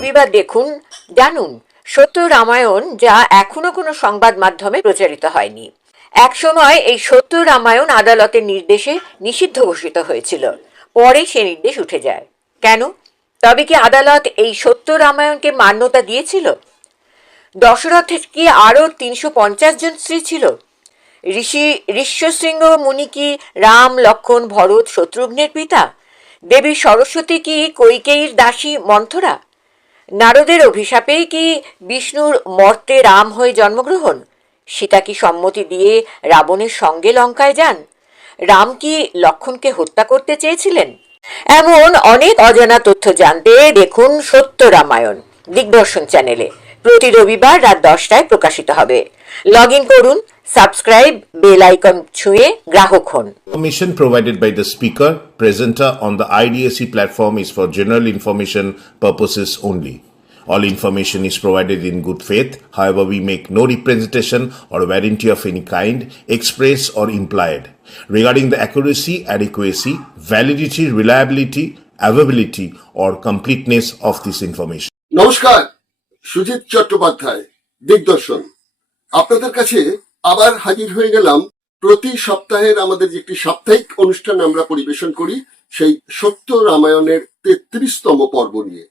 রবিবার দেখুন, জানুন সত্য রামায়ণ, যা এখনো কোনো সংবাদ মাধ্যমে প্রচারিত হয়নি। একসময় এই সত্য রামায়ণ আদালতের নির্দেশে নিষিদ্ধ ঘোষিত হয়েছিল, পরে সে নির্দেশ উঠে যায়। কেন? তবে কি আদালত এই সত্য রামায়ণকে মান্যতা দিয়েছিল? দশরথের কি আরো 350 জন স্ত্রী ছিল? ঋষ্যশৃঙ্গ মুনি কি রাম, লক্ষ্মণ, ভরত, শত্রুঘ্নের পিতা? দেবী সরস্বতী কি কৈকেয়ীর দাসী মন্থরা? নারদের অভিশাপেই কি বিষ্ণুর মর্তে রাম হয়ে জন্মগ্রহণ? সীতা কি সম্মতি দিয়ে রাবণের সঙ্গে লঙ্কায় যান? রাম কি লক্ষ্মণকে হত্যা করতে চেয়েছিলেন? এমন অনেক অজানা তথ্য জানতে দেখুন সত্য রামায়ণ দিগদর্শন চ্যানেলে। প্রতি রবিবার রাত 10টায় প্রকাশিত হবে। লগ ইন করুন, সাবস্ক্রাইব, বেল আইকন ছুঁয়ে গ্রাহক হন। Information provided by the speaker, presenter on the IDSC platform is for general information purposes only. All information is provided in good faith. However, we make no representation or warranty of any kind, express or implied, regarding the accuracy, adequacy, validity, reliability, availability, or completeness of this information. নমস্কার, সুজিত চট্টোপাধ্যায়, দিগদর্শন। আপনাদের কাছে আবার হাজির হয়ে গেলাম। প্রতি সপ্তাহের আমাদের যে একটি সাপ্তাহিক অনুষ্ঠান আমরা পরিবেশন করি, সেই সত্য রামায়ণের 33তম পর্ব নিয়ে।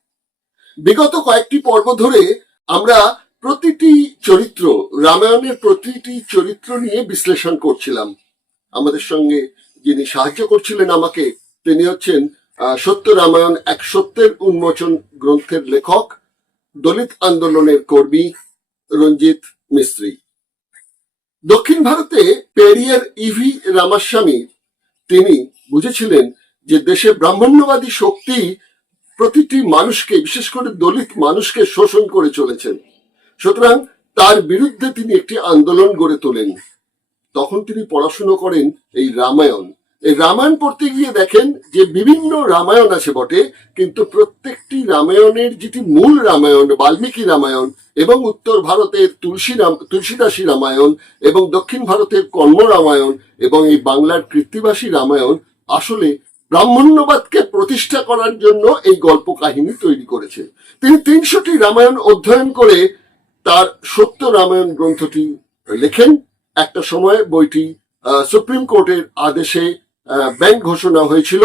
বিগত কয়েকটি পর্ব ধরে আমরা প্রতিটি চরিত্র, রামায়ণের প্রতিটি চরিত্র নিয়ে বিশ্লেষণ করছিলাম। আমাদের সঙ্গে যিনি সাহায্য করছিলেন আমাকে, তিনি হচ্ছেন সত্য রামায়ণ এক সত্যের উন্মোচন গ্রন্থের লেখক, দলিত আন্দোলনের কর্মী রঞ্জিত মিস্ত্রি। দক্ষিণ ভারতে পেরিয়ার ইভি রামাস্বামী তিনি বুঝেছিলেন যে দেশে ব্রাহ্মণ্যবাদী শক্তি প্রতিটি মানুষকে, বিশেষ করে দলিত মানুষকে শোষণ করে চলেছেন। সুতরাং তার বিরুদ্ধে তিনি একটি আন্দোলন গড়ে তোলেন। তখন তিনি পড়াশুনো করেন এই রামায়ণ। এই রামায়ণ পড়তে গিয়ে দেখেন যে বিভিন্ন রামায়ণ আছে বটে, কিন্তু প্রত্যেকটি রামায়ণের যেটি মূল রামায়ণ, বাল্মীকি রামায়ণ, এবং উত্তর ভারতের তুলসীদাসী রামায়ণ, এবং দক্ষিণ ভারতের কর্ম রামায়ণ, এবং এই বাংলার কৃত্তিবাসী রামায়ণ আসলে ব্রাহ্মণ্যবাদকে প্রতিষ্ঠা করার জন্য এই গল্প কাহিনী তৈরি করেছে। তিনি 300টি রামায়ণ অধ্যয়ন করে তার সত্য রামায়ণ গ্রন্থটি লেখেন। একটা সময় বইটি সুপ্রিম কোর্টের আদেশে ব্যান ঘোষণা হয়েছিল।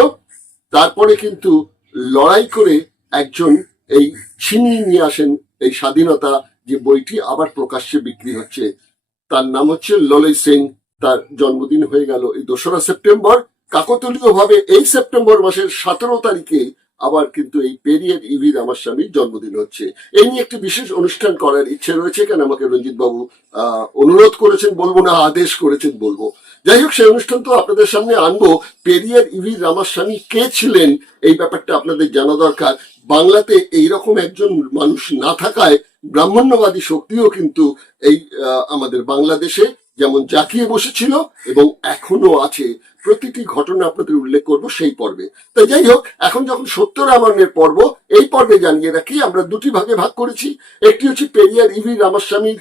তারপরে কিন্তু লড়াই করে একজন এই ছিনিয়ে নিয়ে আসেন এই স্বাধীনতা, যে বইটি আবার প্রকাশ্যে বিক্রি হচ্ছে। তার নাম হচ্ছে ললয় সিং। তার জন্মদিন হয়ে গেল এই 2রা সেপ্টেম্বর। কাকতালীয় ভাবে এই সেপ্টেম্বর মাসের 17 তারিখে আবার কিন্তু এই পেরিয়ার ইভি রামাস্বামীর জন্মদিন হচ্ছে। এই নিয়ে একটি বিশেষ অনুষ্ঠান করার ইচ্ছে রয়েছে, কেন আমাকে রঞ্জিত বাবু অনুরোধ করেছেন, বলবো না আদেশ করেছেন বলবো। যাই হোক, সেই অনুষ্ঠান তো আপনাদের সামনে আনবো। পেরিয়ার ইভি রামাস্বামী কে ছিলেন এই ব্যাপারটা আপনাদের জানা দরকার। বাংলাতে এইরকম একজন মানুষ না থাকায় ব্রাহ্মণ্যবাদী শক্তিও কিন্তু এই আমাদের বাংলাদেশে যেমন জাঁকিয়ে বসেছিল এবং এখনো আছে। প্রতিটি ঘটনা আপনাদের উল্লেখ করব সেই পর্বে। তাই যাই হোক, এখন যখন সত্য রামায়ণের পর্ব, এই পর্বে জানিয়ে রাখি আমরা দুটি ভাগে ভাগ করেছি। একটি হচ্ছে পেরিয়ার ইভি রামাস্বামীর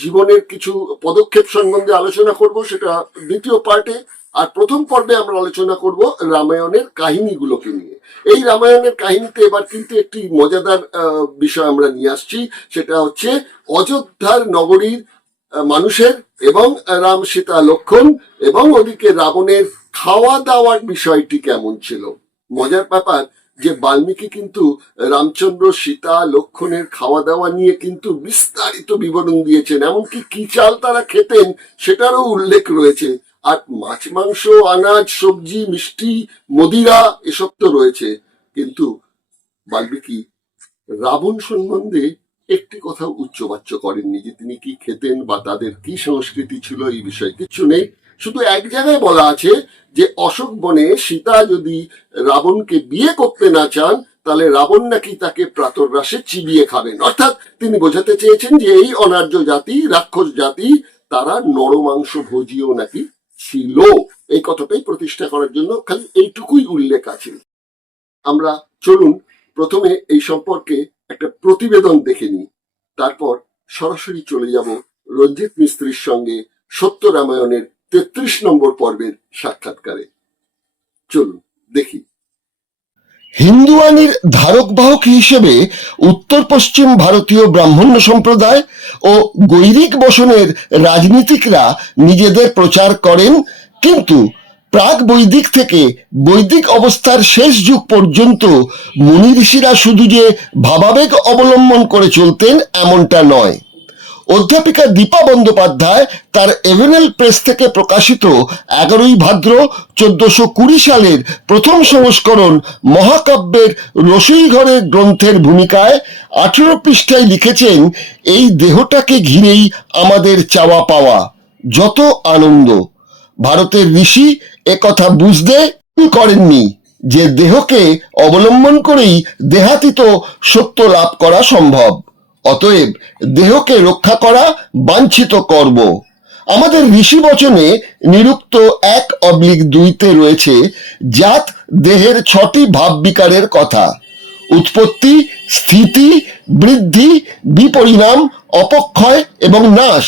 জীবনের কিছু পদক্ষেপ সম্বন্ধে আলোচনা করব, সেটা দ্বিতীয় পার্টে। আর প্রথম পর্বে আমরা আলোচনা করব রামায়ণের কাহিনীগুলোকে নিয়ে। এই রামায়ণের কাহিনীতে এবার কিন্তু একটি মজাদার বিষয় আমরা নিয়ে আসছি, সেটা হচ্ছে অযোধ্যার নগরীর মানুষের এবং রাম, সীতা, লক্ষ্মণ এবং ওদিকে রাবণের খাওয়া দাওয়ার বিষয়টি কেমন ছিল। মজার ব্যাপার যে বাল্মীকি কিন্তু রামচন্দ্র, সীতা, লক্ষ্মণের খাওয়া দাওয়া নিয়ে কিন্তু বিস্তারিত বিবরণ দিয়েছেন। এমনকি কি চাল তারা খেতেন সেটারও উল্লেখ রয়েছে। আর মাছ, মাংস, আনাজ, সবজি, মিষ্টি, মদিরা এসব তো রয়েছে। কিন্তু বাল্মীকি রাবণ সম্বন্ধে একটি কথা উচ্চবাচ্য করেননি, যে তিনি কি খেতেন বা তাদের কি সংস্কৃতি ছিল, এই বিষয়ে কিছু নেই। শুধু এক জায়গায় বলা আছে যে অশোক বনে সীতা যদি রাবণকে বিয়ে করতে না চান, তাহলে রাবণ নাকি তাকে প্রাতরাশে চিবিয়ে খাবেন। অর্থাৎ তিনি বোঝাতে চেয়েছেন যে এই অনার্য জাতি, রাক্ষস জাতি, তারা নরমাংস ভোজীও নাকি ছিল। এই কথাটাই প্রতিষ্ঠা করার জন্য খালি এইটুকুই উল্লেখ আছে। আমরা চলুন প্রথমে এই সম্পর্কে একটা প্রতিবেদন দেখে নিই, তারপর সরাসরি চলে যাব রঞ্জিত মিস্ত্রির সঙ্গে সত্য রামায়ণের 33 নম্বর পর্বের সাক্ষাৎকারে। চলুন দেখি। হিন্দুয়ানির ধারক বাহক হিসেবে উত্তর পশ্চিম ভারতীয় ব্রাহ্মণ্য সম্প্রদায় ও গৈরিক বসনের রাজনীতিকরা নিজেদের প্রচার করেন, কিন্তু প্রাক বৈদিক থেকে বৈদিক অবস্থার শেষ যুগ পর্যন্ত মুনি ঋষিরা শুধু যে ভাবাবেগ অবলম্বন করে চলতেন এমনটা নয়। অধ্যাপিকা দীপা বন্দ্যোপাধ্যায় তার এভেনেল প্রেস থেকে প্রকাশিত 11ই ভাদ্র 1420 সালের প্রথম সংস্করণ মহাকাব্যের রসইঘরের গ্রন্থের ভূমিকায় 18 পৃষ্ঠায় লিখেছেন, এই দেহটাকে ঘিরেই আমাদের চাওয়া পাওয়া, যত আনন্দ। ভারতের ঋষি একথা বুঝতে করেননি যে দেহকে অবলম্বন করেই দেহাতীত সত্য লাভ করা সম্ভব। অতএব দেহকে রক্ষা করা বাঞ্ছিত কর্ম। আমাদের ঋষি বচনে নিরুক্ত 1/2-তে রয়েছে জাত দেহের 6টি ভাব বিকারের কথা: উৎপত্তি, স্থিতি, বৃদ্ধি, বিপরিণাম, অপক্ষয় এবং নাশ।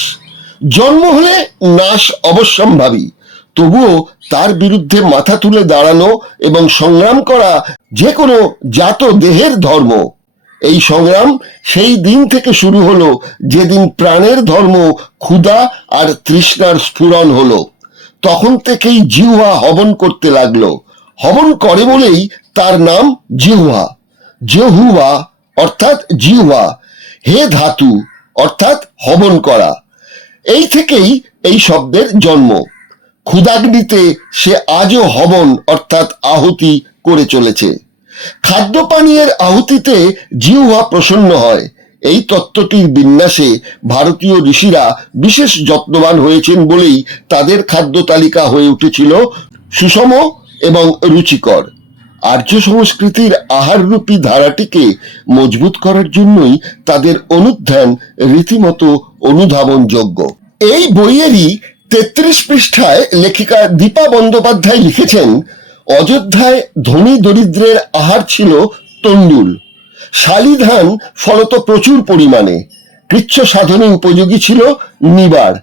জন্ম হলে নাশ অবশ্যম্ভাবী, তবুও তার বিরুদ্ধে মাথা তুলে দাঁড়ানো এবং সংগ্রাম করা যে কোনো জাত দেহের ধর্ম। এই সংগ্রাম সেই দিন থেকে শুরু হলো যেদিন প্রাণের ধর্ম ক্ষুধা আর তৃষ্ণার স্ফুরণ হলো। তখন থেকেই জিহ্বা হবন করতে লাগলো। হবন করে বলেই তার নাম জিহ্বা। জহুয়া অর্থাৎ জিহ্বা, হে ধাতু অর্থাৎ হবন করা। এই থেকেই এই শব্দের জন্ম। ক্ষুধাগ্নিতে সে আজও হবন অর্থাৎ আহুতি করে চলেছে। খাদ্য পানীয়ের আহুতিতে জিহ্বা প্রসন্ন হয়। এই তত্ত্বটির বিন্যাসে ভারতীয় ঋষিরা বিশেষ যত্নবান হয়েছেন বলেই তাদের খাদ্য তালিকা হয়ে উঠেছিল সুষম এবং রুচিকর। আর্য সংস্কৃতির আহাররূপী ধারাটিকে মজবুত করার জন্যই তাদের অনুধ্যান রীতিমতো অনুধাবনযোগ্য। এই বইয়েরই 33 পৃষ্ঠায় লেখিকা দীপা বন্দ্যোপাধ্যায় লিখেছেন, অযোধ্যায় ধনী দরিদ্রের আহার ছিল তণ্ডুল। শালি ধান ফলত প্রচুর পরিমাণে। কৃচ্ছ সাধনে উপযোগী ছিল নিবার।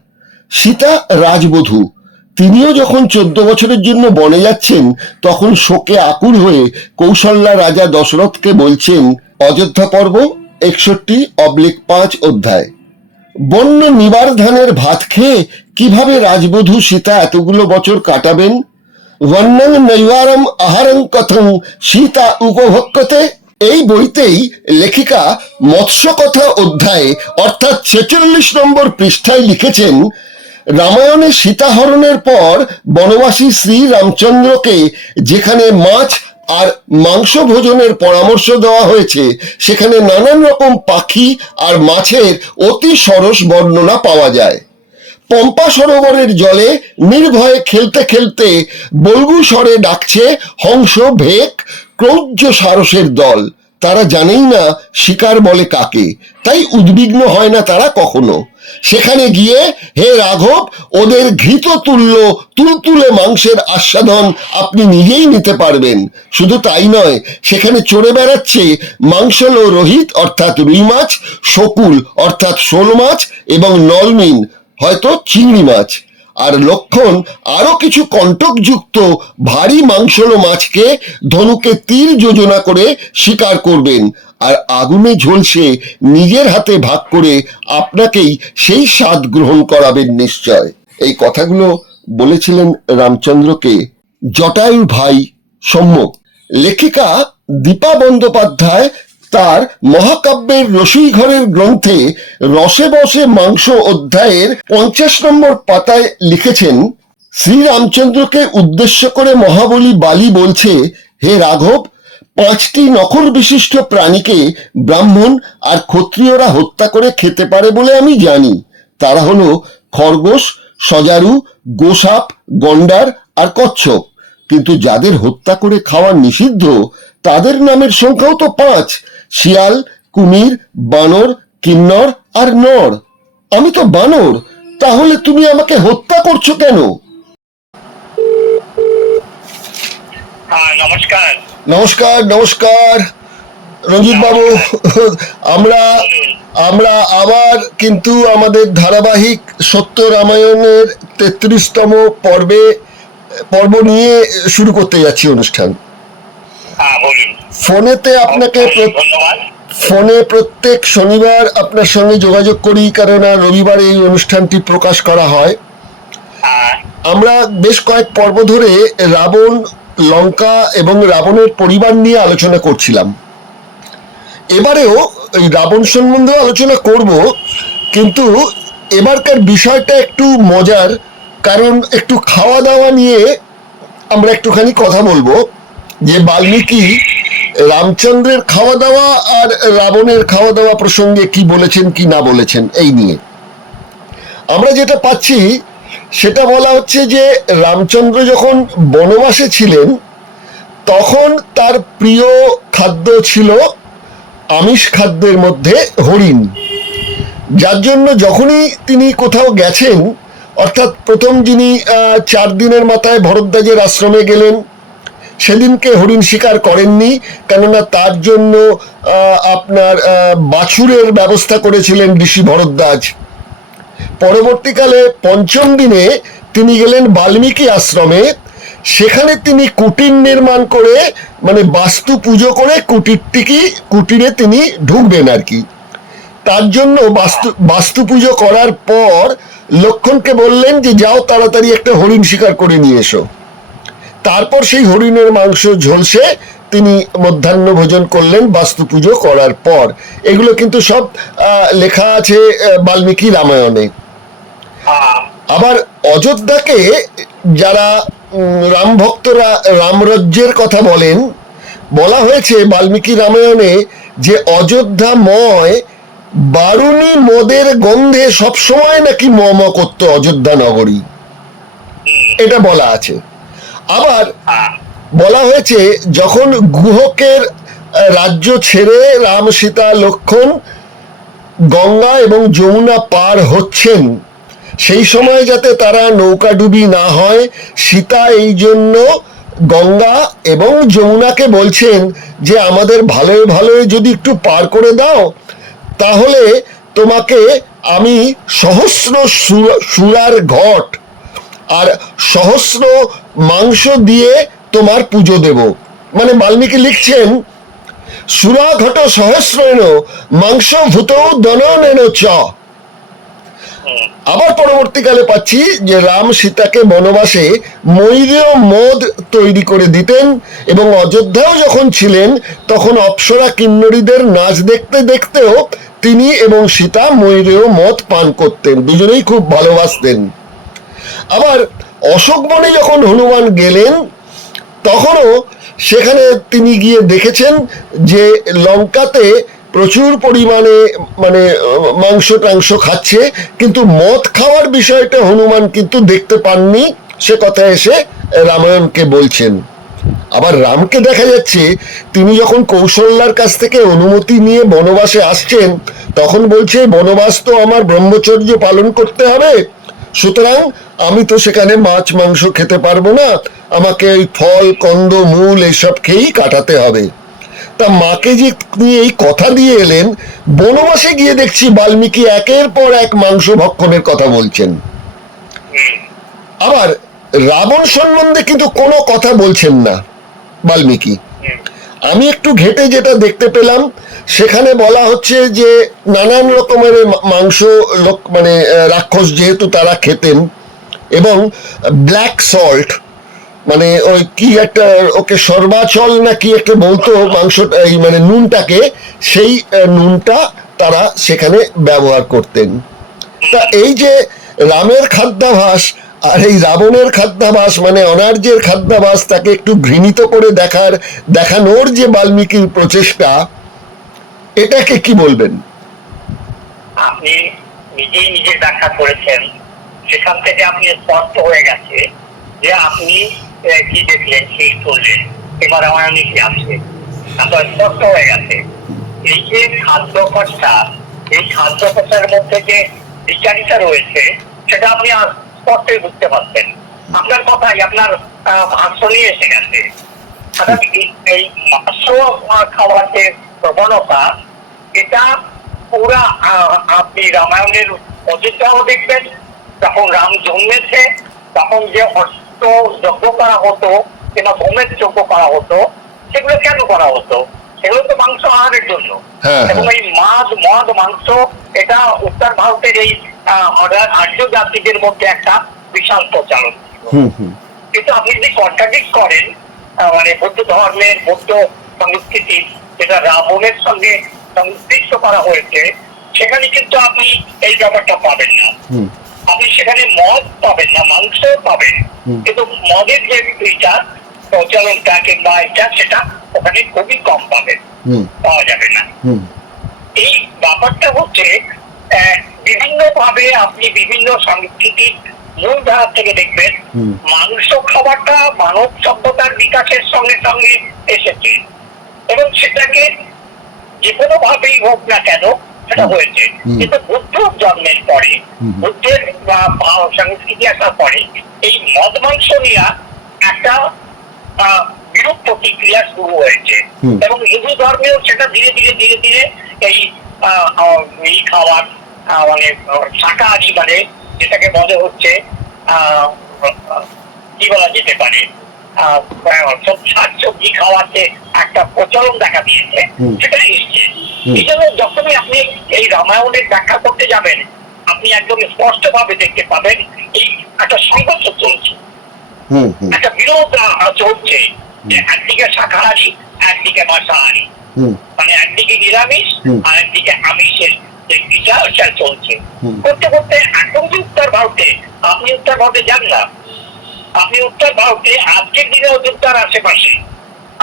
সীতা রাজবধূ। তিনিও যখন 14 বছরের জন্য বনে যাচ্ছেন, তখন শোকে আকুল হয়ে কৌশল্যা রাজা দশরথকে বলছেন, অযোধ্যা পর্ব 61/5 অধ্যায়, বন্য নিবার ধানের ভাত খেয়ে কিভাবে রাজবধূ সীতা এতগুলো বছর কাটাবেন? বন্যং নৈবারম আহারং কথং সীতা উপভোক্যতে। এই বইতেই লেখিকা মৎস্য কথা অধ্যায়ে অর্থাৎ 46 নম্বর পৃষ্ঠায় লিখেছেন, রামায়ণে সীতাহরণের পর বনবাসী শ্রী রামচন্দ্রকে যেখানে মাছ আর মাংস ভোজনের পরামর্শ দেওয়া হয়েছে, সেখানে নানান রকম পাখি আর মাছের অতি সরস বর্ণনা পাওয়া যায়। পম্পা সরোবরের জলে নির্ভয়ে খেলতে খেলতে বল্গু স্বরে ডাকছে হংস, ভেক, ক্রৌর্য সারসের দল। তারা জানেই না শিকার বলে কাকে, তাই উদ্বিগ্ন হয় না তারা কখনো। সেখানে গিয়ে হে রাঘব, ওদের ঘৃত তুল্য তুলতুলে মাংসের আস্বাদন আপনি নিজেই নিতে পারবেন। শুধু তাই নয়, সেখানে চড়ে বেড়াচ্ছে মাংসল রোহিত অর্থাৎ রুই মাছ, শকুল অর্থাৎ শোল মাছ এবং নলমিন হয়তো চিংড়ি মাছ। আর লক্ষণ আরো কিছু কণ্টকযুক্ত ভারী মাংসল মাছকে ধনুকে তীর যোজনা করে শিকার করবেন, আর আগুনে ঝলসে নিজের হাতে ভাগ করে আপনাকেই সেই স্বাদ গ্রহণ করাবেন নিশ্চয়। এই কথাগুলো বলেছিলেন রামচন্দ্রকে জটায়ুর ভাই সম্যক। লেখিকা দীপা বন্দ্যোপাধ্যায় তার মহাকাব্যের রসইঘরের গ্রন্থে রসে বসে মাংস অধ্যায়ের 50 নম্বর পাতায় লিখেছেন, শ্রীরামচন্দ্রকে উদ্দেশ্য করে মহাবলী বালি বলছে, হে রাঘব, 5টি নখর বিশিষ্ট প্রাণীকে ব্রাহ্মণ আর ক্ষত্রিয়রা হত্যা করে খেতে পারে বলে আমি জানি। তারা হলো খরগোশ, সজারু, গোসাপ, গন্ডার আর কচ্ছপ। কিন্তু যাদের হত্যা করে খাওয়া নিষিদ্ধ, তাদের নামের সংখ্যাও তো 5: শিয়াল, কুমির, বানর, কিন্নর আর নর। আমি তো বানর, তাহলে তুমি আমাকে হত্যা করছো কেন? নমস্কার। নমস্কার নমস্কার রঞ্জিত বাবু। আমরা আবার কিন্তু আমাদের ধারাবাহিক সত্য রামায়ণের 33তম পর্ব নিয়ে শুরু করতে যাচ্ছি অনুষ্ঠান। ফোনেতে আপনাকে ধন্যবাদ। ফোনে প্রত্যেক শনিবার আপনার সঙ্গে যোগাযোগ করি, কারণ রবিবার এই অনুষ্ঠানটি প্রকাশ করা হয়। হ্যাঁ, আমরা বেশ কয়েক পর্ব ধরে রাবণ, লঙ্কা এবং রাবণের পরিবার নিয়ে আলোচনা করছিলাম। এবারেও এই রাবণ সম্বন্ধে আলোচনা করব, কিন্তু এবারকার বিষয়টা একটু মজার, কারণ একটু খাওয়া দাওয়া নিয়ে আমরা একটুখানি কথা বলবো, যে বাল্মীকি রামচন্দ্রের খাওয়া দাওয়া আর রাবণের খাওয়া দাওয়া প্রসঙ্গে কি বলেছেন কি না বলেছেন এই নিয়ে। আমরা যেটা পাচ্ছি সেটা বলা হচ্ছে যে রামচন্দ্র যখন বনবাসে ছিলেন তখন তার প্রিয় খাদ্য ছিল আমিষ খাদ্যের মধ্যে হরিণ, যার জন্য যখনই তিনি কোথাও গেছেন, অর্থাৎ প্রথম যিনি 4 দিনের মাথায় ভরদ্বাজের আশ্রমে গেলেন, সেদিনকে হরিণ শিকার করেননি, কেননা তার জন্য আপনার বাছুরের ব্যবস্থা করেছিলেন ঋষি ভরদ্বাজ। পরবর্তীকালে 5ম দিনে তিনি গেলেন বাল্মীকি আশ্রমে, সেখানে তিনি কুটির নির্মাণ করে, মানে বাস্তু পুজো করে কুটিরে তিনি ঢুকবেন আর কি। তার জন্য বাস্তু পুজো করার পর লক্ষ্মণকে বললেন যে যাও তাড়াতাড়ি একটা হরিণ শিকার করে নিয়ে এসো। তারপর সেই হরিণের মাংস ঝলসে তিনি মধ্যাহ্ন ভোজন করলেন বাস্তু পুজো করার পর। এগুলো কিন্তু সব লেখা আছে বাল্মীকি রামায়ণে। আবার অযোধ্যাকে যারা রাম ভক্তরা রামরাজ্যের কথা বলেন, বলা হয়েছে বাল্মীকি রামায়ণে যে অযোধ্যাময় বারুণী মদের গন্ধে সবসময় নাকি ম ম করতো অযোধ্যা নগরী, এটা বলা আছে। আবার বলা হয়েছে যখন গুহকের রাজ্য ছেড়ে রাম, সীতা, লক্ষ্মণ গঙ্গা এবং যমুনা পার হচ্ছেন, সেই সময় যাতে তারা নৌকাডুবি না হয়, সীতা এই জন্য গঙ্গা এবং যমুনাকে বলছেন যে আমাদের ভালোই ভালোই যদি একটু পার করে দাও, তাহলে তোমাকে আমি সহস্র সুরার ঘট আর সহস্র মাংস দিয়ে তোমার পুজো দেব। মানে বাল্মীকি লিখছেন সুরা ঘট সহস্রেণ মাংস ভূত দননেন চ। আবার পরবর্তীকালে পাচ্ছি যে রাম সীতাকে বনবাসে ময়ূরেয় মদ তৈরি করে দিতেন, এবং অযোধ্যাও যখন ছিলেন তখন অপ্সরা কিন্নরীদের নাচ দেখতে দেখতেও তিনি এবং সীতা ময়ূরেয় মদ পান করতেন, দুজনেই খুব ভালোবাসতেন। আবার অশোক বনে যখন হনুমান গেলেন তখনও সেখানে তিনি গিয়ে দেখেছেন যে লঙ্কাতে প্রচুর পরিমাণে মানে মাংস টাংস খাচ্ছে, কিন্তু মদ খাওয়ার বিষয়টা হনুমান কিন্তু দেখতে পাননি, সে কথা এসে রামায়ণকে বলছেন। আবার রামকে দেখা যাচ্ছে তিনি যখন কৌশল্যার কাছ থেকে অনুমতি নিয়ে বনবাসে আসছেন, তখন বলছে বনবাস তো আমার ব্রহ্মচর্য পালন করতে হবে, সুতরাং আমি তো সেখানে মাছ মাংস খেতে পারবো না, আমাকে ওই ফল কন্দ মূল এসব খেয়েই কাটাতে হবে। তা মাকে যে নিয়ে এই কথা দিয়ে এলেন, বনবাসে গিয়ে দেখছি বাল্মীকি একের পর এক মাংস ভক্ষণের কথা বলছেন। আবার রাবণ সম্বন্ধে কিন্তু কোনো কথা বলছেন না বাল্মীকি। আমি একটু ঘেটে যেটা দেখতে পেলাম, সেখানে বলা হচ্ছে যে নানান রকমের মাংস মানে রাক্ষস যেহেতু তারা খেতেন, এবং ব্ল্যাক সল্ট মানে ওই কি একটা ওকে সর্বাচল না কি একটা বলতো মাংসটা, এই মানে নুনটাকে, সেই নুনটা তারা সেখানে ব্যবহার করতেন। তা এই যে রামের খাদ্যাভাস আর এই রাবণের খাদ্যাভাস, মানে অনার্যের খাদ্যাভাস, তাকে একটু ঘৃণিত করে দেখানোর যে বাল্মীকির প্রচেষ্টা, এটাকে কি বলবেন? আপনি নিজেই নিজের ব্যাখ্যা করেছেন, সেখান থেকে আপনি স্পষ্ট হয়ে গেছে যে আপনি কি দেখলেন সেই শুনলেন, এবার আমার কি আসছে তারপর স্পষ্ট হয়ে গেছে। এই যে খাদ্যকর্তা, এই খাদ্যকর্তার মধ্যে যে বিচারিতা রয়েছে সেটা আপনি স্পষ্টই বুঝতে পারছেন। আপনার কথাই আপনার ভাষণই এসে গেছে। অর্থাৎ এই মাংস খাওয়ার যে প্রবণতা, এটা পুরা আপনি রামায়ণের অযোধ্যাও দেখবেন, যখন রাম জন্মেছে তখন যে অস্ত্র যজ্ঞ করা হতো কিংবা হোমের যজ্ঞ করা হতো, সেগুলো কেন করা হতো? সেগুলো তো মাংস আহারের জন্য। হ্যাঁ, এবং হ্যাঁ। এই মদ মাংস এটা উত্তর ভারতের এই আর্য জাতিদের মধ্যে একটা বিশাল প্রচলন ছিল। কিন্তু আপনি যদি কন্ট্রাডিক্ট করেন মানে বৌদ্ধ ধর্মের বৌদ্ধ সংস্কৃতি যেটা রাবণের সঙ্গে সংশ্লিষ্ট করা হয়েছে, সেখানে কিন্তু আপনি এই ব্যাপারটা পাবেন না। আপনি সেখানে মদ পাবেন না, মাংস পাবেন, কিন্তু মদের যে এইটা প্রচলনটা কিংবা এটা সেটা ওখানে খুবই কম পাবেন, পাওয়া যাবে না। এই ব্যাপারটা হচ্ছে বিভিন্ন ভাবে আপনি বিভিন্ন সংস্কৃতির মূলধারা থেকে দেখবেন মাংস খাবারটা মানব সভ্যতার বিকাশের সঙ্গে সঙ্গে এসেছে এবং সেটাকে যে কোনো ভাবেই হোক না কেন সেটা হয়েছে। কিন্তু বুদ্ধ জন্মের পরে, বুদ্ধের সংস্কৃতি আসার পরে এই মদ মাংস নিয়ে একটা বিরূপ প্রতিক্রিয়া শুরু হয়েছে এবং হিন্দু ধর্মেও সেটা ধীরে ধীরে ধীরে ধীরে এই খাবার মানে শাকাহারি মানে যেটাকে বলে হচ্ছে কি বলা যেতে পারে শাকসবজি খাওয়াতে একটা প্রচলন দেখা দিয়েছে, সেটা এসছে। এই জন্য যখনই আপনি এই রামায়ণের ব্যাখ্যা করতে যাবেন আপনি একদম স্পষ্ট ভাবে দেখতে পাবেন এই একটা সংঘর্ষ চলছে, একটা বিরোধ চলছে যে একদিকে শাকাহারি একদিকে মাংসাহারি, মানে একদিকে নিরামিষ আর একদিকে আমিষের যে বিচার চলছে। করতে করতে এখন যে উত্তর ভারতে, আপনি উত্তর ভারতে যান না, আপনি উত্তর ভারতে আজকের দিনে অযোধ্যার আশেপাশে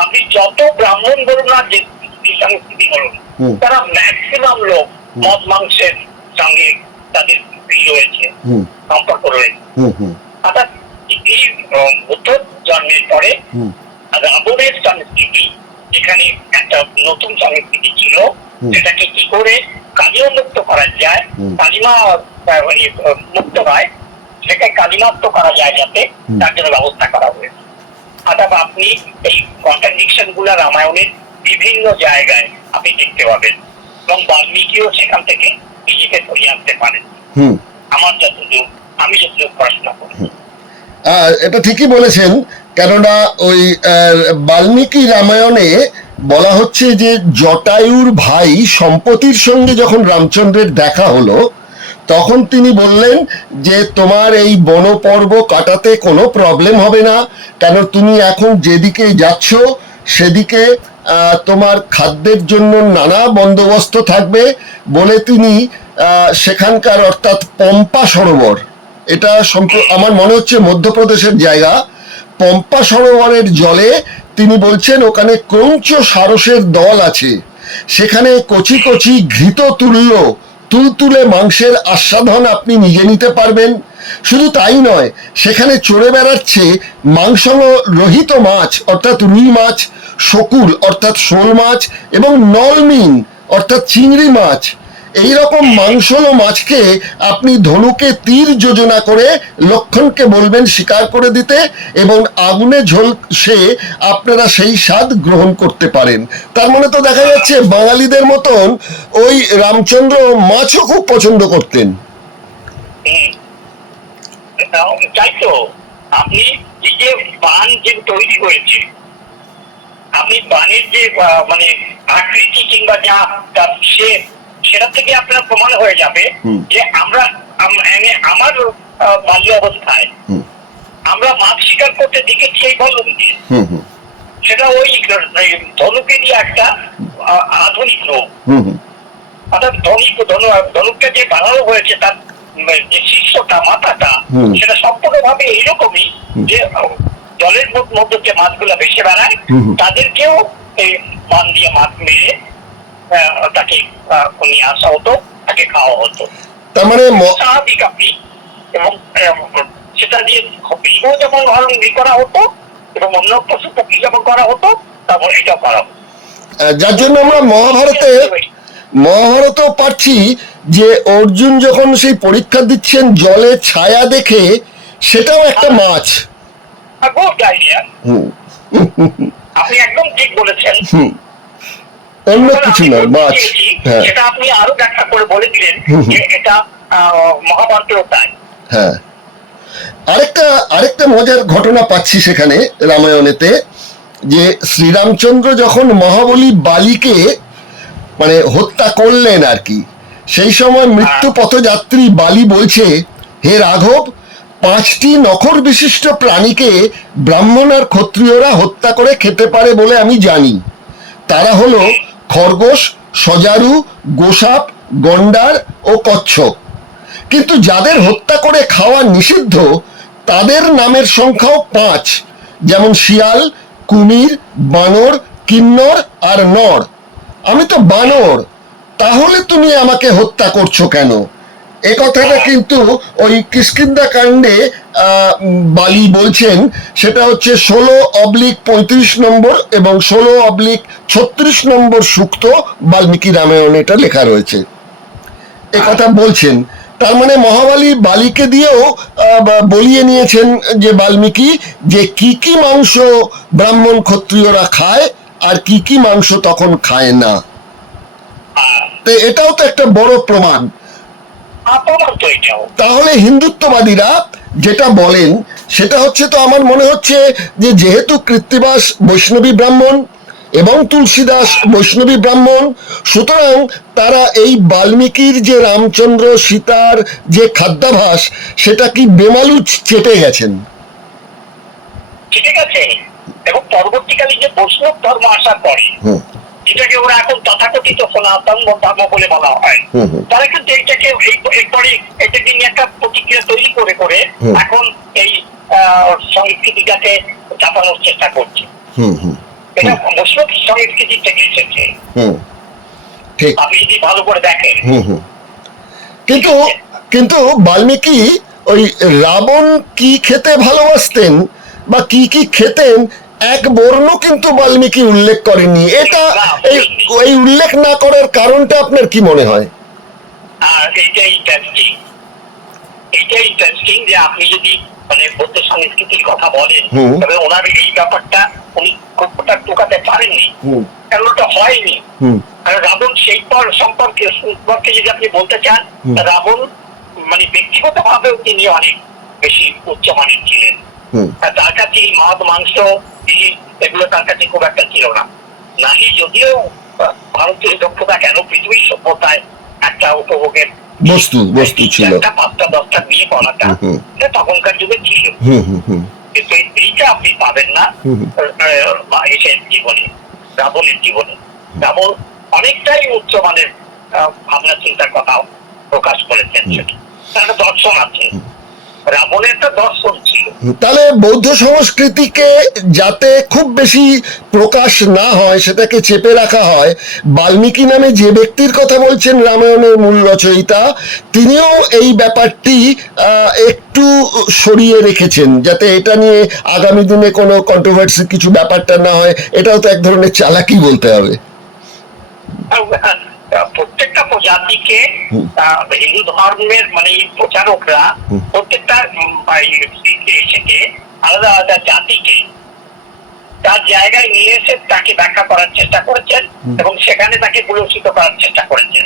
আপনি যত ব্রাহ্মণ বলুন না যে সংস্কৃতি বলুন, তারা ম্যাক্সিমাম লোক মদ মাংসের সঙ্গে তাদের রয়েছে, সম্পর্ক রয়েছে। অর্থাৎ এই বুদ্ধ জন্মের পরে রাবণের সংস্কৃতি যেখানে একটা নতুন সংস্কৃতি ছিল, সেটাকে কি করে কালিমা মুক্ত করা যায়, কালিমা মুক্ত হয় সেটাকে কালিমাত্ম করা যায় যাতে তার জন্য ব্যবস্থা করা হয়েছে। অর্থাৎ আপনি এই কন্ট্রাডিকশন গুলা রামায়ণের বিভিন্ন জায়গায় আপনি দেখতে পাবেন এবং বাল্মীকিও সেখান থেকে নিজেকে ধরিয়ে আনতে পারেন। আমার আমি যতদূর পড়াশোনা করি এটা ঠিকই বলেছেন, কেননা ওই বাল্মীকি রামায়ণে বলা হচ্ছে যে জটায়ুর ভাই সম্পত্তির সঙ্গে যখন রামচন্দ্রের দেখা হলো তখন তিনি বললেন যে তোমার এই বনপর্ব কাটাতে কোনো প্রবলেম হবে না, কেন তুমি এখন যেদিকে যাচ্ছ সেদিকে তোমার খাদ্যের জন্য নানা বন্দোবস্ত থাকবে বলে তিনি সেখানকার অর্থাৎ পম্পা সরোবর, এটা আমার মনে হচ্ছে মধ্যপ্রদেশের জায়গা, পম্পা সরোবরের জলে তিনি বলছেন ওখানে ক্রৌঞ্চ সারসের দল আছে, সেখানে কচি কচি ঘৃত তুলতুলে মাংসের আস্বাদন আপনি নিজে নিতে পারবেন। শুধু তাই নয়, সেখানে চড়ে বেড়াচ্ছে মাংস রহিত মাছ অর্থাৎ রুই মাছ, শকুল অর্থাৎ শোল মাছ এবং নলমিন অর্থাৎ চিংড়ি মাছ। এইরকম মাংসলো মাছকে আপনি ধনুকে তীর যোজনা করে লক্ষণকে বলবেন শিকার করে দিতে এবং আগুনে ঝলসে আপনারা সেই স্বাদ গ্রহণ করতে পারেন। তার মানে তো দেখা যাচ্ছে বাঙালিদের মতন ওই রামচন্দ্র মাছও খুব পছন্দ করতেন। তাই তো আপনি যে বান যে তৈরি হয়েছে, আপনি বানের যে মানে আকৃতি কিংবা যা সেটা থেকে আপনার প্রমাণ হয়ে যাবে যে আমার বাল্য অবস্থায় আমরা মাছ শিকার করতে দেখেছি এই বললুমকে, সেটা ওই ধনুকে দিয়ে একটা আধুনিক রূপ। অর্থাৎ ধনুকটা যে বানানো হয়েছে তার যে শীর্ষটা মাথাটা সেটা সম্পূর্ণভাবে এইরকমই যে জলের মধ্যে যে মাছগুলা ভেসে বেড়ায় তাদেরকেও এই বান দিয়ে মাছ মেরে তাকে নিয়ে আসা হতো, তাকে খাওয়া হতো। তার মানে স্বাভাবিক আপনি এবং সেটা দিয়ে বিহু যেমন করা হতো এবং অন্য পশু পক্ষী যেমন করা হতো তেমন এটাও করা হতো। যার জন্য আমরা মহাভারতেও পাচ্ছি যে অর্জুন যখন সেই পরীক্ষা দিচ্ছেন জলে ছায়া দেখে, সেটাও একটা মাছ। আপনি একদম ঠিক বলেছেন, অন্য কিছু নয়, মাছ। সেটা আপনি আরো ব্যাখ্যা করে বলে দিলেন যে এটা মহাভারতেও তাই। হ্যাঁ, আরেকটা মজার ঘটনা পাচ্ছি সেখানে রামায়ণেতে, যে শ্রীরামচন্দ্র যখন মহাবলী বালিকে মানে হত্যা করলেন আর কি, সেই সময় মৃত্যু পথযাত্রী বালি বলছে, হে রাঘব, 5টি নখর বিশিষ্ট প্রাণীকে ব্রাহ্মণ আর ক্ষত্রিয়রা হত্যা করে খেতে পারে বলে আমি জানি। তারা হলো খরগোশ, সজারু, গোসাপ, গন্ডার ও কচ্ছপ। কিন্তু যাদের হত্যা করে খাওয়া নিষিদ্ধ তাদের নামের সংখ্যাও 5, যেমন শিয়াল, কুমির, বানর, কিন্নর আর নর। আমি তো বানর, তাহলে তুমি আমাকে হত্যা করছো কেন? এ কথাটা কিন্তু ওই কিষ্কিন্ধা কাণ্ডে বালি বলছেন, সেটা হচ্ছে 16/35 নম্বর এবং 16/36 নম্বর সূক্ত বাল্মীকি রামায়ণে এটা লেখা রয়েছে। এ কথা বলছেন, তার মানে মহাবলী বালিকে দিয়েও বলিয়ে নিয়েছেন যে বাল্মীকি, যে কি কি মাংস ব্রাহ্মণ ক্ষত্রিয়রা খায় আর কি কি মাংস তখন খায় না। তো এটাও তো একটা বড় প্রমাণ। তাহলে হিন্দুত্ববাদীরা যেটা বলেন সেটা হচ্ছে, তো আমার মনে হচ্ছে যে যেহেতু কৃত্তিবাস বৈষ্ণবী ব্রাহ্মণ এবং তুলসীদাস বৈষ্ণবী ব্রাহ্মণ, সুতরাং তারা এই বাল্মীকির যে রামচন্দ্র সীতার যে খাদ্যাভাস সেটা কি বেমালুচ চেপে গেছেন। ঠিক আছে, এবং পরবর্তীকালে যে বৈষ্ণব ধর্ম আসার পরে, যেটাকে ওরা এখন তথাকথিত সনাতন ধর্ম বলে বলা হয়, তারা কিন্তু এইটাকে এরপরে এটাকে নিয়ে একটা প্রতিক্রিয়া তৈরি করে করে এখন এই সংস্কৃতিটাকে চাপানোর চেষ্টা করছে। এটা বৈষ্ণব সংস্কৃতি থেকে এসেছে, আপনি যদি ভালো করে দেখেন। কিন্তু কিন্তু বাল্মীকি ওই রাবণ কি খেতে ভালোবাসতেন বা কি কি খেতেন এক বর্ণ কিন্তু বাল্মীকি উল্লেখ করেননি। এটা এই উল্লেখ না করার কারণটা আপনার কি মনে হয়? এইটাই ইন্টারেস্টিং যে আপনি যদি মানে বৌদ্ধ সংস্কৃতির কথা বলেন, তবে ওনার এই ব্যাপারটা উনি খুব টোকাতে পারেননি, কারণ ওটা হয়নি। কারণ রাবণ সেই পর সম্পর্কে যদি আপনি বলতে চান, রাবণ মানে ব্যক্তিগত ভাবেও তিনি অনেক বেশি উচ্চমানের ছিলেন। তার কাছে এই মদ, মাংস, এগুলো তার কাছে খুব একটা ছিল না। নারী যদিও ভারতীয় দক্ষতা কেন পৃথিবীর সভ্যতায় একটা উপভোগের বস্তু ছিল, 5টা-10টা বিয়ে করাটা তখনকার যুগে ছিল, কিন্তু এইটা আপনি পাবেন না এসের জীবনে, রাবণের জীবনে। রাবণ অনেকটাই উচ্চমানের ভাবনা চিন্তার কথা প্রকাশ করেছেন, সেটা একটা দর্শন আছে, রাবণের একটা দর্শন ছিল। তাহলে বৌদ্ধ সংস্কৃতিকে যাতে খুব বেশি প্রকাশ না হয়, সেটাকে চেপে রাখা হয়, বাল্মীকি নামে যে ব্যক্তির কথা বলছেন রামায়ণের মূল রচয়িতা, তিনিও এই ব্যাপারটি একটু সরিয়ে রেখেছেন যাতে এটা নিয়ে আগামী দিনে কোনো কন্ট্রোভার্সি কিছু ব্যাপারটা না হয়। এটাও তো এক ধরনের চালাকি বলতে হবে। প্রত্যেকটা প্রজাতিকে হিন্দু ধর্মের মানে প্রচারকরা প্রত্যেকটা আলাদা আলাদা জাতিকে তার জায়গায় নিয়ে এসে তাকে ব্যাখ্যা করার চেষ্টা করেছেন এবং সেখানে তাকে পুরস্কৃত করার চেষ্টা করেছেন।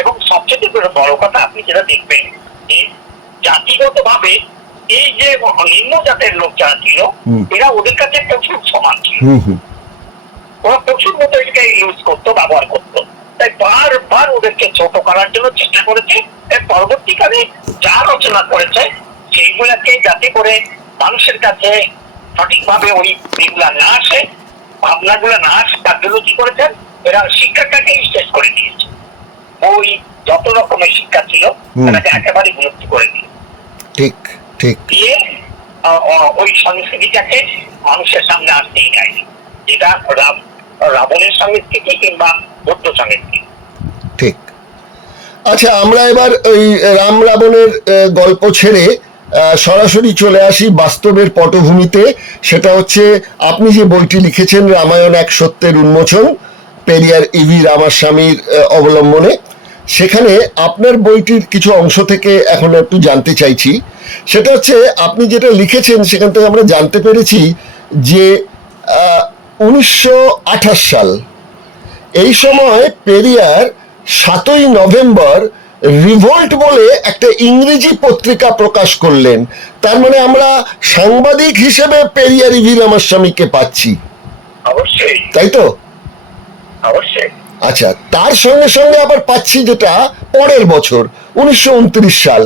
এবং সবচেয়ে বড় কথা আপনি যেটা দেখবেন যে জাতিগত ভাবে এই যে নিম্ন জাতের লোক যারা ছিল, এরা ওদের কাছে প্রচুর সমান ছিল, ওরা প্রচুর মতো এটাকে ইউজ করতো, ব্যবহার করতো, তাই বারবার ওদেরকে ছোট করার জন্য চেষ্টা করেছে। পরবর্তীকালে যা রচনা করেছে সেইগুলাকে যাতে করে মানুষের কাছে সঠিকভাবে ওই দিকগুলা না আসে, ভাবনাগুলা না আসে, তার জন্য কি করেছেন, এরা শিক্ষাটাকেই শেষ করে দিয়েছে। ওই যত রকমের শিক্ষা ছিল সেটাকে একেবারে বিলুপ্ত করে দিয়ে দিয়ে ওই সংস্কৃতিটাকে মানুষের সামনে আসতেই যায়নি, যেটা রাবণের সংস্কৃতি কিংবা বৌদ্ধ সংস্কৃতি। ঠিক। আচ্ছা, আমরা এবার ওই রাম রাবণের গল্প ছেড়ে সরাসরি চলে আসি বাস্তবের পটভূমিতে। সেটা হচ্ছে আপনি যে বইটি লিখেছেন, রামায়ণ এক সত্যের উন্মোচন, পেরিয়ার ইভি রামাস্বামীর অবলম্বনে। সেখানে আপনার বইটির কিছু অংশ থেকে এখন একটু জানতে চাইছি। সেটা হচ্ছে আপনি যেটা লিখেছেন সেখান থেকে আমরা জানতে পেরেছি যে 1928 সাল, এই সময় পেরিয়ার 7ই নভেম্বর রিভোল্ট বলে একটা ইংরেজি পত্রিকা প্রকাশ করলেন। তার মানে আমরা সাংবাদিক হিসেবে পেরিয়ার ইভি রামাস্বামীকে পাচ্ছি। অবশ্যই তাই তো? অবশ্যই। আচ্ছা, তার সঙ্গে সঙ্গে আবার পাচ্ছি যেটা পরের বছর 1929 সাল,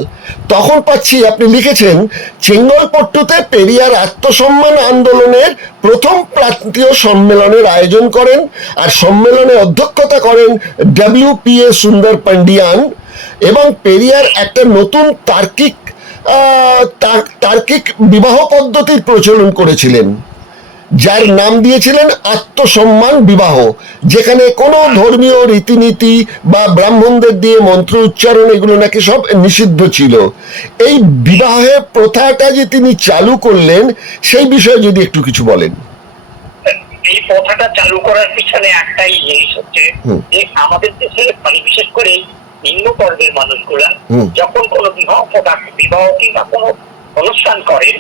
তখন পাচ্ছি আপনি লিখেছেন চেঙ্গলপট্টুতে পেরিয়ার আত্মসম্মান আন্দোলনের প্রথম প্রান্তীয় সম্মেলনের আয়োজন করেন, আর সম্মেলনে অধ্যক্ষতা করেন WPA সুন্দর পান্ডিয়ান, এবং পেরিয়ার একটা নতুন তার্কিক বিবাহ পদ্ধতির প্রচলন করেছিলেন, যার নাম দিয়েছিলেন আত্মসম্মান বিবাহ, যেখানে কোনো ধর্মীয় রীতিনীতি বা ব্রাহ্মণদের দিয়ে মন্ত্র উচ্চারণ এগুলো নাকি সব নিষিদ্ধ ছিল। এই বিবাহের প্রথাটা যে তিনি চালু করলেন সেই বিষয়ে যদি একটু কিছু বলেন। এই প্রথাটা চালু করার পিছনে একটাই জিনিস হচ্ছে যে আমাদের দেশে মানে বিশেষ করে নিম্ন বর্গের মানুষগুলা যখন কোনো বিবাহ কিংবা কোনো অনুষ্ঠান করেন,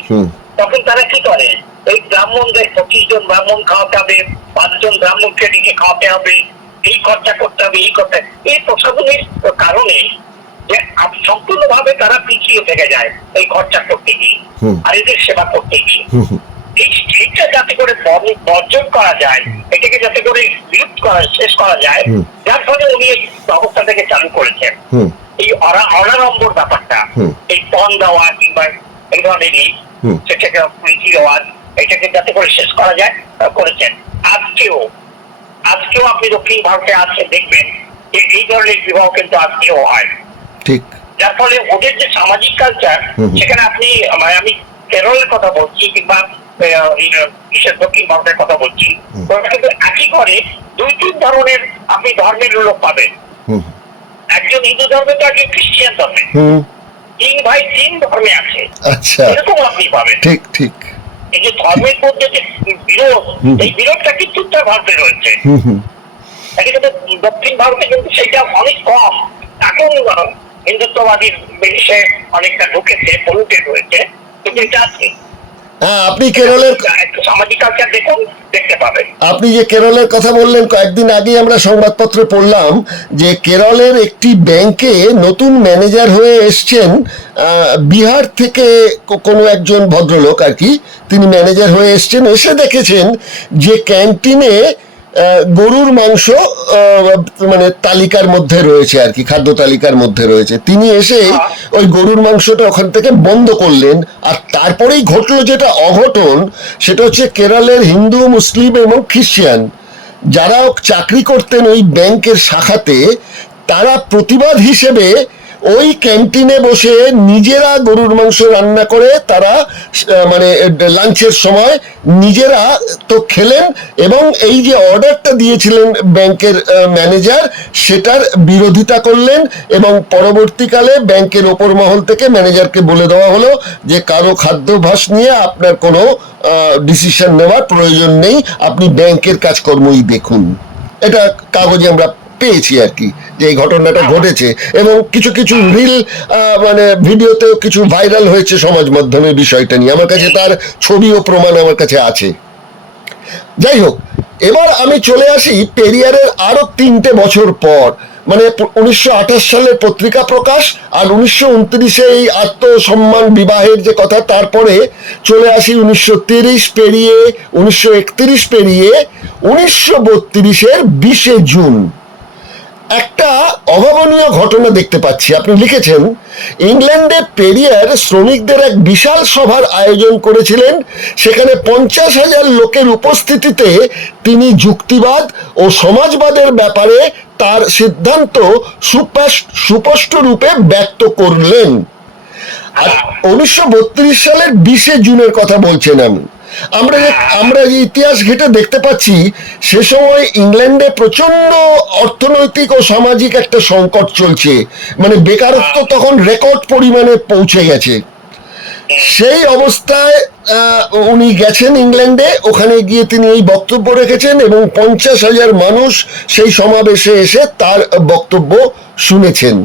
তখন তারা কি করে, এই ব্রাহ্মণদের 25 জন ব্রাহ্মণ খাওয়াতে হবে, 5 জন ব্রাহ্মণকে ডেকে খাওয়াতে হবে, এই খরচা করতে হবে, এই প্রসাধনের কারণে যে সম্পূর্ণভাবে তারা পিছিয়ে থেকে যায় এই খরচা করতে গিয়ে আর এদের সেবা করতে গিয়ে। এইটা যাতে করে বর্জন করা যায়, এটাকে যাতে করে বিলুপ্ত করা শেষ করা যায়, যার ফলে উনি এই ব্যবস্থাটাকে চালু করেছেন। এই অনারম্বর ব্যাপারটা, এই পণ দেওয়া কিংবা এই ধরনের সেটাকে রীতি রেওয়াজ, এটাকে যাতে করে শেষ করা যায় করেছেন। আজকেও আপনি দক্ষিণ ভারতে আছে দেখবেন যে এই ধরনের বিবাহ কিন্তু আজকেও হয়। ঠিক। যার ফলে ওদের যে সামাজিক কালচার, সেখানে আপনি আমি কেরলের কথা বলছি কিংবা দক্ষিণ ভারতের কথা বলছি, ওরা কিন্তু একই করে 2-3 ধরনের আপনি ধর্মের লোক পাবেন। একজন হিন্দু ধর্মে তো একজন খ্রিস্টান ধর্মে, 3 ভাই 3 ধর্মে আছে। আচ্ছা, এরকম আপনি পাবেন। ঠিক ঠিক। এই যে ধর্মের মধ্যে যে বিরোধ, এই বিরোধটা কিন্তু উত্তর ভারতে রয়েছে, এটা কিন্তু দক্ষিণ ভারতে কিন্তু সেটা অনেক কম। এখন হিন্দুত্ববাদীর জিনিসে অনেকটা ঢুকেছে, পলুটেড হয়েছে, কিন্তু এটা আছে। হ্যাঁ, আপনি কেরলের সামাজিক কালচার দেখুন, দেখতে পাবেন। আপনি যে কেরলের কথা বললেন, কয়েকদিন আগে আমরা সংবাদপত্রে পড়লাম যে কেরলের একটি ব্যাংকে নতুন ম্যানেজার হয়ে এসছেন বিহার থেকে কোনো একজন ভদ্রলোক আর কি, তিনি ম্যানেজার হয়ে এসছেন, এসে দেখেছেন যে ক্যান্টিনে গরুর মাংস মানে তালিকার মধ্যে রয়েছে আর কি, খাদ্য তালিকার মধ্যে রয়েছে। তিনি এসে ওই গরুর মাংসটা ওখান থেকে বন্ধ করলেন, আর তারপরেই ঘটলো যেটা অঘটন, সেটা হচ্ছে কেরলের হিন্দু, মুসলিম এবং খ্রিস্টান যারা চাকরি করতেন ওই ব্যাংকের শাখাতে, তারা প্রতিবাদ হিসেবে ওই ক্যান্টিনে বসে নিজেরা গরুর মাংস রান্না করে তারা মানে লাঞ্চের সময় নিজেরা তো খেলেন, এবং এই যে অর্ডারটা দিয়েছিলেন ব্যাংকের ম্যানেজার সেটার বিরোধিতা করলেন, এবং পরবর্তীকালে ব্যাংকের ওপর মহল থেকে ম্যানেজারকে বলে দেওয়া হলো যে কারো খাদ্যাভ্যাস নিয়ে আপনার কোনো ডিসিশন নেওয়ার প্রয়োজন নেই, আপনি ব্যাংকের কাজকর্মই দেখুন। এটা কাগজে আমরা পেয়েছি আর কি যে এই ঘটনাটা ঘটেছে, এবং কিছু কিছু রিল মানে ভিডিওতেও কিছু ভাইরাল হয়েছে সমাজ মাধ্যমে বিষয়টা নিয়ে। আমার কাছে তার ছবি ও প্রমাণ আমার কাছে আছে। যাই হোক, এবার আমি চলে আসি পেরিয়ারের আরো 3টে বছর পর, মানে 1928 সালের পত্রিকা প্রকাশ, আর 1929 এই আত্মসম্মান বিবাহের যে কথা, তারপরে চলে আসি 1930 পেরিয়ে 1931 পেরিয়ে 1932-এর 20 জুন একটা অভাবনীয় ঘটনা দেখতে পাচ্ছি। আপনি লিখেছেন ইংল্যান্ডে পেরিয়ার শ্রমিকদের এক বিশাল সভার আয়োজন করেছিলেন, সেখানে 50,000 লোকের উপস্থিতিতে তিনি যুক্তিবাদ ও সমাজবাদের ব্যাপারে তার সিদ্ধান্ত সুস্পষ্ট রূপে ব্যক্ত করলেন। আর 1932 সালের 20 জুনের কথা বলছেন আমি। আমরা যে ইতিহাস ঘেটে দেখতে পাচ্ছি সে সময় ইংল্যান্ডে প্রচন্ড অর্থনৈতিক ও সামাজিক একটা সংকট চলছে, মানে বেকারত্ব তখন রেকর্ড পরিমাণে পৌঁছে গেছে। সেই অবস্থায় উনি গেছেন ইংল্যান্ডে, ওখানে গিয়ে তিনি এই বক্তব্য রেখেছেন, এবং 50,000 মানুষ সেই সমাবেশে এসে তার বক্তব্য শুনেছেন।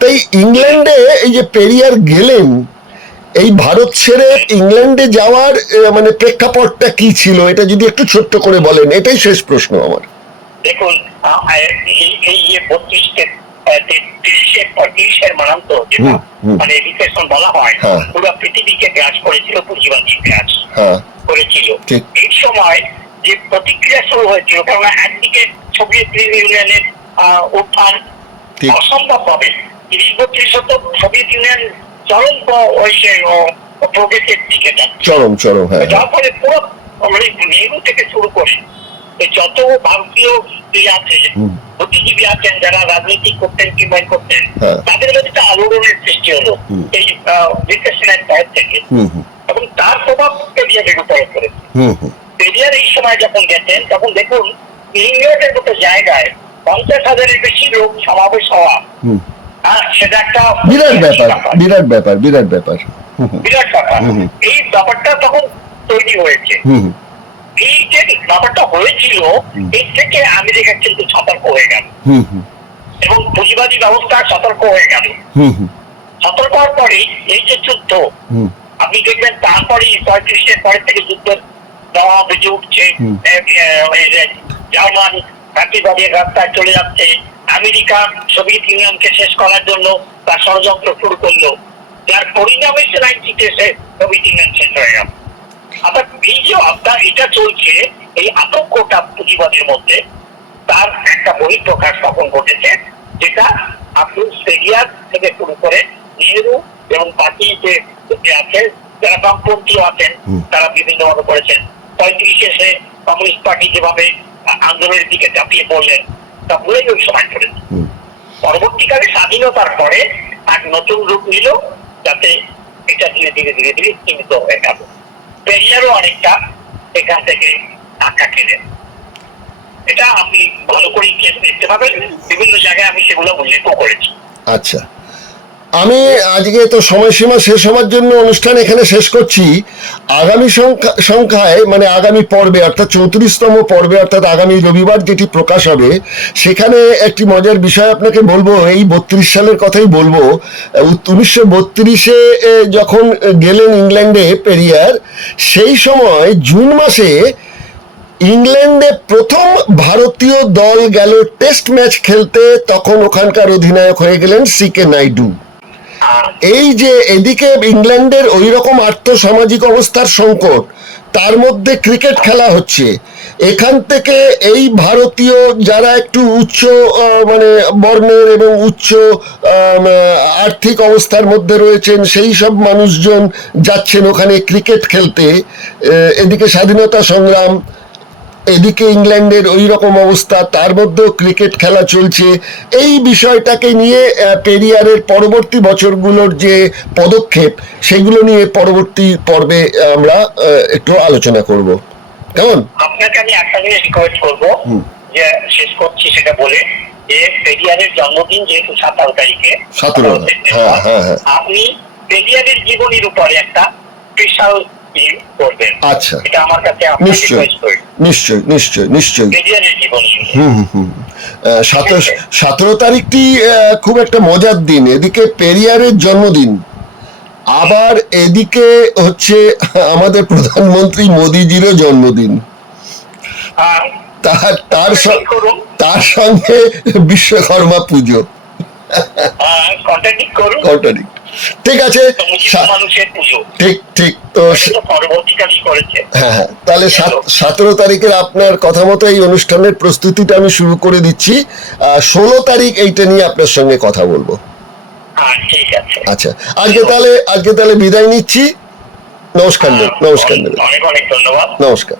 তাই ইংল্যান্ডে এই যে পেরিয়ার গেলেন, এই ভারত ছেড়ে ইংল্যান্ডে যাওয়ার মানে প্রেক্ষাপটটা কি ছিল, এটা যদি একটু ছোট্ট করে বলেন, এটাই শেষ প্রশ্ন আমার। দেখুন, এই যে 32-30 মানান্ত যেটা মানে রিসেশন বলা হয়, পুরো পৃথিবীকে গ্রাস করেছিল, পুঁজিবাদী গ্রাস করেছিল। এই সময় যে প্রতিক্রিয়া শুরু হয়েছিল, কেননা একদিকে সোভিয়েত ইউনিয়নের উত্থান ঠিক। অসম্ভব ভাবে 30-32 শতক সোভিয়েত ইউনিয়ন চরম প্রগতির দিকে যাচ্ছে, চরম চরম, হ্যাঁ যার ফলে পুরো মানে নেহরু থেকে শুরু করে এই যত ভারতীয় আছে, বুদ্ধিজীবী আছেন যারা রাজনীতি করতেন কিংবা করতেন, হ্যাঁ। তাদের মধ্যে একটা আলোড়নের সৃষ্টি হলো এই বিকাশের পর থেকে, এবং তার প্রভাব পেরিয়ারের উপরে পড়েছে। পেরিয়ার এই সময় যখন গেছেন তখন দেখুন ইংল্যান্ডের মতো জায়গায় 50,000-এর বেশি লোক সমাবেশ হওয়া, সেটা একটা বিরাট ব্যাপার, বিরাট ব্যাপার, বিরাট ব্যাপার। বিরাট ব্যাপার। এই ব্যাপারটা তখন তৈরি হয়েছে। এই যে ব্যাপারটা হয়েছিল, এই থেকে আমেরিকা কিন্তু সতর্ক হয়ে গেল এবং পুঁজিবাদী ব্যবস্থা সতর্ক হয়ে গেল। সতর্ক হওয়ার পরে এই যে যুদ্ধ, আপনি দেখবেন তারপরে 35-এর পরের থেকে যুদ্ধ দেওয়া বেজে উঠছে, জার্মান জাতিবাদীর রাস্তায় চলে যাচ্ছে, আমেরিকা সোভিয়েত ইউনিয়নকে শেষ করার জন্য তার ষড়যন্ত্র শুরু করলো, যার পরিণামে 90-তে সোভিয়েত ইউনিয়ন শেষ হয়ে গেল। অর্থাৎ এই যে আপনার এটা চলছে, এই আতঙ্কটা পুঁজিবাদের মধ্যে, তার একটা বহিঃপ্রকাশ তখন ঘটেছে, যেটা আপনি পেরিয়ার থেকে শুরু করে নেহরু এবং বাকি যে আছে যারা বামপন্থীও আছেন তারা বিভিন্ন ভাবে করেছেন। 35-এ কমিউনিস্ট পার্টি যেভাবে আন্দোলনের দিকে চাপিয়ে পড়লেন, তা ভুলেই ওই সময় করেছে। পরবর্তীকালে স্বাধীনতার পরে এক নতুন রূপ নিল, যাতে এটা ধীরে ধীরে ধীরে ধীরে সীমিত হয়ে গেল। পেরিয়ারও অনেকটা এখান থেকে ধাক্কা খেলেন। এটা আপনি ভালো করে দেখতে পাবেন, বিভিন্ন জায়গায় আমি সেগুলো উল্লেখও করেছি। আচ্ছা, আমি আজকে তো সময়সীমা শেষ হওয়ার জন্য অনুষ্ঠান এখানে শেষ করছি। আগামী সংখ্যায় মানে আগামী পর্বে অর্থাৎ 34তম পর্বে অর্থাৎ আগামী রবিবার যেটি প্রকাশ হবে, সেখানে একটি মজার বিষয় আপনাকে বলবো। এই 32 সালের কথাই বলবো। 1932-এ যখন গেলেন ইংল্যান্ডে পেরিয়ার, সেই সময় জুন মাসে ইংল্যান্ডে প্রথম ভারতীয় দল গেল টেস্ট ম্যাচ খেলতে, তখন ওখানকার অধিনায়ক হয়ে গেলেন সি.কে. নাইডু। এই যে এদিকে ইংল্যান্ডের ওই রকম আর্থসামাজিক অবস্থার সংকট, তার মধ্যে ক্রিকেট খেলা হচ্ছে, এখান থেকে এই ভারতীয় যারা একটু উচ্চ মানে বর্ণের এবং উচ্চ আর্থিক অবস্থার মধ্যে রয়েছেন, সেই সব মানুষজন যাচ্ছেন ওখানে ক্রিকেট খেলতে। এদিকে স্বাধীনতা সংগ্রাম, এদিকে ইংল্যান্ডের ওই রকম অবস্থা, তার মধ্যেও ক্রিকেট খেলা চলছে। এই বিষয়টাকে নিয়ে পেরিয়ারের পরবর্তী বছরগুলোর যে পদক্ষেপ, সেগুলো নিয়ে পরবর্তী পর্বে আমরা একটু আলোচনা করব। কেমন? আপনাকে আমি একটা জিনিস রিকোয়েস্ট করবো, যে শেষ করছি সেটা বলে, যে পেরিয়ারের জন্মদিন যেহেতু 17 তারিখে, 17, হ্যাঁ, আপনি পেরিয়ারের জীবনীর উপরে একটা স্পেশাল করবেন। আচ্ছা, এটা আমার কাছে নিশ্চয়ই নিশ্চয়ই নিশ্চয়ই নিশ্চয়ই। পেরিয়ারের জীবনী 17 তারিখটি খুব একটা মজার দিন। এদিকে পেরিয়ারের জন্মদিন, আবার এদিকে হচ্ছে আমাদের প্রধানমন্ত্রী মোদিজিরও জন্মদিন, তার সঙ্গে বিশ্বকর্মা পুজো। কন্ট্রাডিক্ট। ঠিক আছে, ঠিক ঠিক। তো হ্যাঁ, তাহলে 17 তারিখের আপনার কথা মতো এই অনুষ্ঠানের প্রস্তুতিটা আমি শুরু করে দিচ্ছি। 16 তারিখ এইটা নিয়ে আপনার সঙ্গে কথা বলবো। আচ্ছা, আজকে তাহলে বিদায় নিচ্ছি। নমস্কার, নমস্কার, অনেক অনেক ধন্যবাদ। নমস্কার।